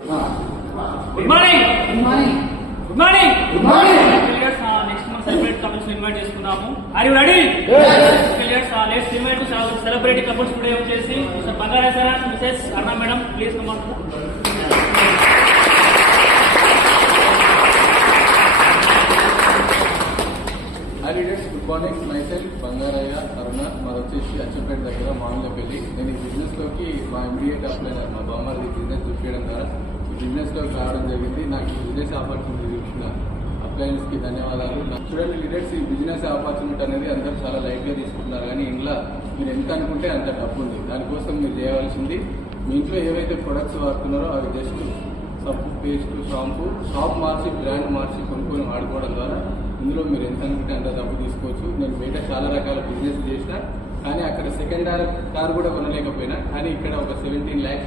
Good morning. Good morning. Good morning. Good morning. Next month celebrate couples invite చేసుకున్నాము. Are you ready? Yes. Let's invite to celebrate couples today వచ్చేసి Mr. Bangara sir and Mrs. Arna madam, please come on. Hi leaders, good morning. Myself Bangaraya Aruna, మాది వచ్చేసి అచ్చంపేట దగ్గర మామిళ్ళపల్లి. నేను ఈ business లోకి మా immediate అప్లైనర్ మా బామ్మది బిజినెస్ చూపించడం ద్వారా ఈ బిజినెస్ లోకి రావడం జరిగింది. నాకు బిజినెస్ ఆపర్చునిటీ చూసిన అప్లైనర్స్ కి ధన్యవాదాలు. చూడండి లీడర్స్, ఈ బిజినెస్ ఆపర్చునిటీ అనేది అందరూ చాలా లైట్ గా తీసుకుంటున్నారు, కానీ ఇంట్లో మీరు ఎంత అనుకుంటే అంత డబ్బు ఉంది. దానికోసం మీరు చేయవలసింది, మీ ఇంట్లో ఏవైతే ప్రొడక్ట్స్ వాడుతున్నారో అవి జస్ట్ సబ్బు, పేస్ట్, షాప్ మార్చి బ్రాండ్ మార్చి కొనుక్కొని వాడుకోవడం ద్వారా ఇందులో మీరు ఎంత అనుకుంటే అంత డబ్బు తీసుకోవచ్చు. నేను బయట చాలా రకాల బిజినెస్ చేసిన, కానీ అక్కడ సెకండ్ కార్ కూడా కొనలేకపోయినా, కానీ ఇక్కడ ఒక 17 lakhs